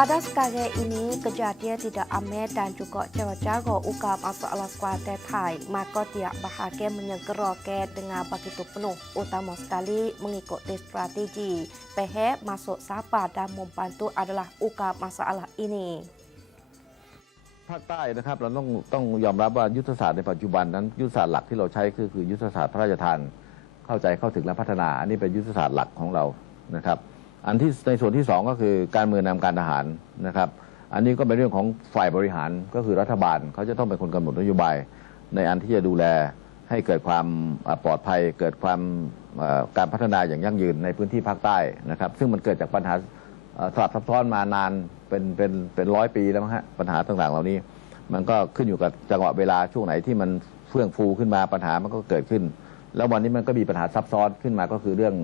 ပါဒတ်ကာဂေအင်းနီကကြတဲ့တီတအမဲတန်ချူကချောချာကိုဥကပါစအလစကွာတဲ့ထိုင်မာကတ်ယာဘာဟာကဲမกကရောကဲဒငါပါကီတုပနုဥတမစတလီမငိကိုတေစတရာတေဂျီပဟဲမာဆိုစာပါဒါမွန်ပန်တူအဒလာဥကမာဆာအလာအင်းနီภาคใต้นะครับเราต้องต้องยอมรับว่ายุทธศาสตร์ในปัจจุบันนั้นยุทธศาสตร์หลักที่เราใช้คือคือยุทธศาสตร์พระราชทานเข้าใจเข้าถึงและพัฒนา อันนี้เป็นยุทธศาสตร์หลักของเรานะครับ อันที่ในส่วนที่สองก็คือการเมืองนำการทหารนะครับ อันนี้ก็เป็นเรื่องของฝ่ายบริหารก็คือรัฐบาลเขาจะต้องเป็นคนกำหนดนโยบาย ในอันที่จะดูแลให้เกิดความปลอดภัย เกิดความการพัฒนาอย่างยั่งยืนในพื้นที่ภาคใต้นะครับ ซึ่งมันเกิดจากปัญหาสลับซับซ้อนมานานเป็นเป็นเป็นร้อยปีแล้วฮะปัญหาต่างๆ เหล่านี้ มันก็ขึ้นอยู่กับจังหวะเวลาช่วงไหนที่มันเฟื่องฟูขึ้นมาปัญหามันก็เกิดขึ้น แล้ววันนี้มันก็มีปัญหาซับซ้อนขึ้นมาก็คือเรื่อง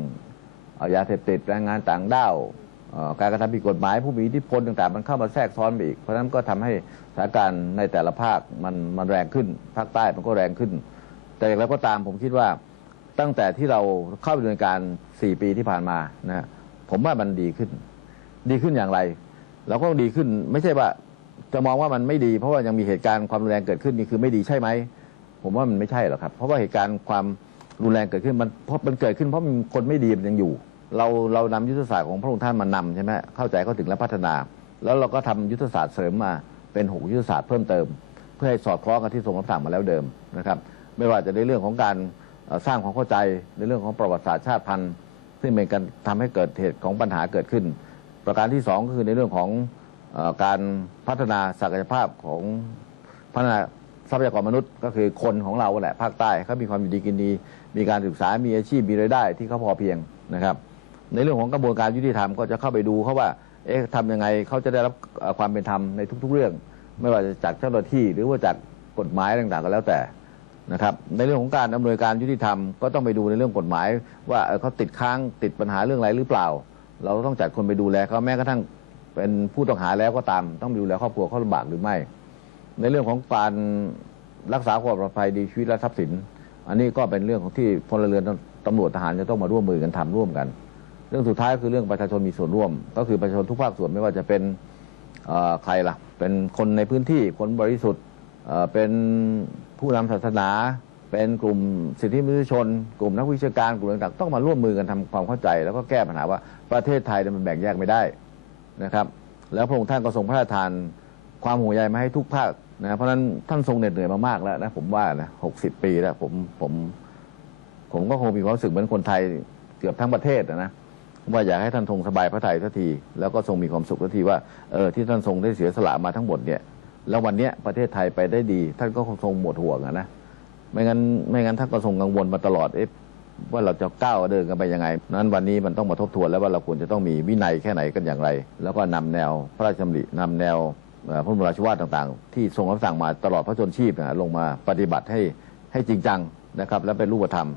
เอ่อยาเสพติดแรงงานต่างด้าวการกระทำผิดกฎหมายผู้มีอิทธิพลต่างๆ มันเข้ามาแทรกซ้อนไปอีก เพราะฉะนั้นก็ทำให้สถานการณ์ในแต่ละภาคมันมันแรงขึ้น ภาคใต้มันก็แรงขึ้น แต่อย่างไรก็ตามผมคิดว่าตั้งแต่ที่เราเข้าไปดำเนินการ 4 ปีที่ผ่านมานะฮะผมว่ามันดีขึ้น ดีขึ้นอย่างไร เราก็ดีขึ้นไม่ใช่ว่าจะมองว่ามันไม่ดี เพราะว่ายังมีเหตุการณ์ความรุนแรงเกิดขึ้นนี่คือไม่ดีใช่ไหมผมว่ามันไม่ใช่หรอกครับ เพราะว่าเหตุการณ์ความ รุนแรงเกิดขึ้นมันเพราะมันเกิดขึ้นเพราะมีคนไม่ดีมันยังอยู่ เราเรานำยุทธศาสตร์ของพระองค์ท่านมานำใช่ไหมเข้าใจเข้าถึงและพัฒนา แล้วเราก็ทำยุทธศาสตร์เสริมมาเป็นหกยุทธศาสตร์เพิ่มเติม เพื่อให้สอดคล้องกับที่ทรงรับสั่งมาแล้วเดิมนะครับ ไม่ว่าจะในเรื่องของการสร้างความเข้าใจในเรื่องของประวัติศาสตร์ชาติพันธุ์ ซึ่งเป็นการทำให้เกิดเหตุของปัญหาเกิดขึ้น ประการที่สองก็คือในเรื่องของการพัฒนาศักยภาพของพัฒนา ทรัพยากรมนุษย์ก็คือคนของเราแหละภาคใต้เขามีความอยู่ดีกินดี มีการศึกษามีอาชีพมีรายได้ที่เขาพอเพียงนะครับ ในเรื่องของกระบวนการยุติธรรมก็จะเข้าไปดูเขาว่าเอ๊ะทำยังไงเขาจะได้รับความเป็นธรรมในทุก ๆ เรื่อง ไม่ว่าจะจากเจ้าหน้าที่หรือว่าจากกฎหมายต่างๆก็แล้วแต่นะครับในเรื่องของการดำนินการยุติธรรมก็ต้องไปดูในเรื่องกฎหมาย ว่าเขาติดค้างติดปัญหาเรื่องอะไรหรือเปล่า เราต้องจัดคนไปดูแลเขาแม้กระทั่งเป็นผู้ต้องหาแล้วก็ตาม ต้องดูแลครอบครัวเขาลำบากหรือไม่ ในเรื่องของการรักษาความปลอดภัยดีชีวิตและทรัพย์สิน อันนี้ก็เป็นเรื่องของที่พลเรือนตำรวจทหารจะต้องมาร่วมมือกันทำร่วมกัน เรื่องสุดท้ายก็คือเรื่องประชาชนมีส่วนร่วม ก็คือประชาชนทุกภาคส่วนไม่ว่าจะเป็นใครล่ะ เป็นคนในพื้นที่คนบริสุทธิ์เป็นผู้นำศาสนา เป็นกลุ่มสิทธิมนุษยชน กลุ่มนักวิชาการกลุ่มต่างๆต้องมาร่วมมือกันทำความเข้าใจ แล้วก็แก้ปัญหาว่าประเทศไทยเนี่ยมันแบ่งแยกไม่ได้นะครับ แล้วพระองค์ท่านก็ทรงพระราชทานความห่วงใยมาให้ทุกภาค นะเพราะฉะนั้นท่านทรงเหน็ดเหนื่อยมามากแล้วนะผมว่านะหกสิบปีแล้วผมผม ผมก็คงมีความรู้สึกเหมือนคนไทยเกือบทั้งประเทศนะว่าอยากให้ท่านทรงสบายพระทัยสักที แล้วก็ทรงมีความสุขสักทีว่าเออที่ท่านทรงได้เสียสละมาทั้งหมดเนี่ยแล้ววันเนี้ยประเทศไทยไปได้ดี ท่านก็คงทรงหมดห่วงอะนะไม่งั้นไม่งั้นท่านก็ทรงกังวลมาตลอดเอ๊ะว่าเราจะก้าวเดินกันไปยังไง นั้นวันนี้มันต้องมาทบทวนแล้วว่าเราควรจะต้องมีวินัยแค่ไหนกันอย่างไร แล้วก็นำแนวพระราชดำรินำแนว พระบรมราชวาทต่างๆ ที่ทรงรับสั่งมาตลอดพระชนชีพลงมาปฏิบัติให้ให้จริงจังนะครับ และเป็นรูปธรรม